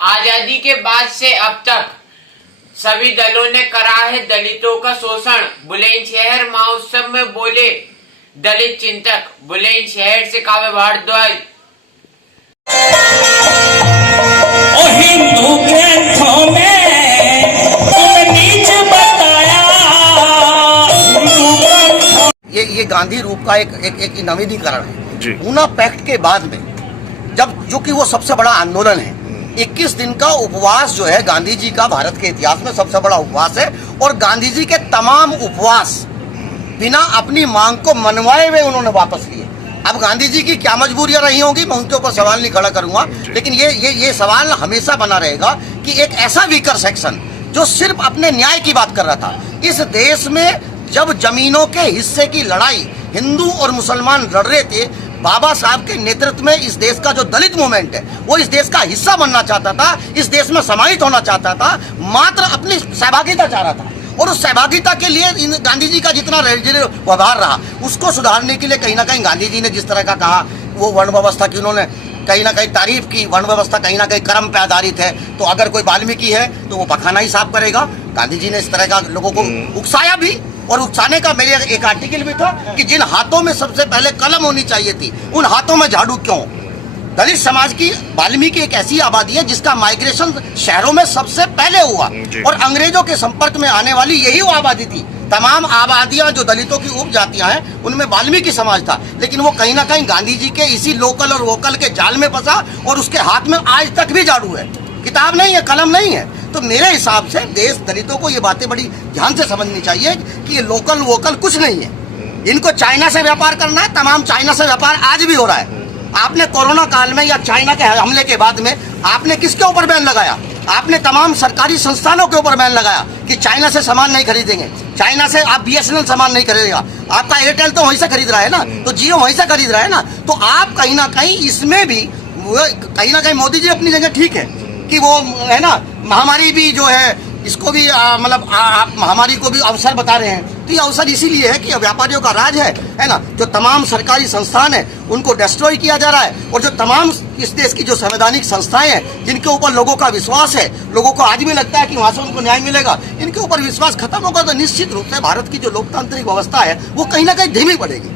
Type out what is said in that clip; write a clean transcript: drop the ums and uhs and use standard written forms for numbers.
आजादी के बाद से अब तक सभी दलों ने करा है दलितों का शोषण। बुलंदशहर महोत्सव में बोले दलित चिंतक। बुलंदशहर से काव्य भारद्वाज। हिंदू ग्रंथों में तुम नीच बताया। ये गांधी रूप का एक नवीनीकरण है। पूना पैक्ट के बाद में जब जो कि वो सबसे बड़ा आंदोलन है, 21 दिन का उपवास जो है गांधी जी का भारत के इतिहास में सबसे बड़ा उपवास है। और गांधी जी के तमाम उपवास बिना अपनी मांग को मनवाए हुए उन्होंने वापस लिए। अब गांधी जी की क्या मजबूरियां रही होंगी, मैं उनके ऊपर सवाल नहीं खड़ा करूंगा, लेकिन ये सवाल हमेशा बना रहेगा कि एक ऐसा वीकर सेक्शन जो सिर्फ अपने न्याय की बात कर रहा था, इस देश में जब जमीनों के हिस्से की लड़ाई हिंदू और मुसलमान लड़ रहे थे, बाबा साहब के नेतृत्व में इस देश का जो दलित मूवमेंट है वो इस देश का हिस्सा बनना चाहता था, इस देश में समाहित होना चाहता था, मात्र अपनी सहभागिता चाह रहा था। और उस सहभागिता के लिए गांधी जी का जितना व्यवहार रहा उसको सुधारने के लिए कहीं ना कहीं गांधी जी ने जिस तरह का कहा, वो वर्ण व्यवस्था की उन्होंने कहीं ना कहीं तारीफ की। वर्ण व्यवस्था कहीं ना कहीं कर्म पे आधारित है, तो अगर कोई वाल्मीकि है तो वो पखाना ही साफ करेगा। गांधी जी ने इस तरह का लोगों को उकसाया भी, और उकसाने का मेरे एक आर्टिकल भी था कि जिन हाथों में सबसे पहले कलम होनी चाहिए थी उन हाथों में झाड़ू क्यों। दलित समाज की वाल्मीकि एक ऐसी आबादी है जिसका माइग्रेशन शहरों में सबसे पहले हुआ, और अंग्रेजों के संपर्क में आने वाली यही वो आबादी थी। तमाम आबादियां जो दलितों की उपजातियां हैं उनमें वाल्मीकि समाज था, लेकिन वो कहीं ना कहीं गांधी जी के इसी लोकल और वोकल के जाल में फंसा, और उसके हाथ में आज तक भी झाड़ू है, किताब नहीं है, कलम नहीं है। तो मेरे हिसाब से देश दलितों को ये बातें बड़ी ध्यान से समझनी चाहिए कि ये लोकल वोकल कुछ नहीं है। इनको चाइना से व्यापार करना है, तमाम चाइना से व्यापार आज भी हो रहा है। आपने कोरोना काल में या चाइना के हमले के बाद में आपने किसके ऊपर बैन लगाया? आपने तमाम सरकारी संस्थानों के ऊपर बैन लगाया कि चाइना से सामान नहीं खरीदेंगे, चाइना से आप BSNL सामान नहीं खरीदेगा। आपका एयरटेल तो वहीं से खरीद रहा है ना, तो जियो वहीं से खरीद रहा है ना। तो आप कहीं ना कहीं इसमें भी कहीं ना कहीं मोदी जी अपनी जगह ठीक है कि वो है ना, महामारी भी जो है इसको भी मतलब आप महामारी को भी अवसर बता रहे हैं। तो ये अवसर इसीलिए है कि व्यापारियों का राज है ना, जो तमाम सरकारी संस्थान है उनको डिस्ट्रॉय किया जा रहा है, और जो तमाम इस देश की जो संवैधानिक संस्थाएं हैं जिनके ऊपर लोगों का विश्वास है, लोगों को आज भी लगता है कि वहां से उनको न्याय मिलेगा, इनके ऊपर विश्वास खत्म होगा तो निश्चित रूप से भारत की जो लोकतांत्रिक व्यवस्था है वो कहीं ना कहीं धीमी पड़ेगी।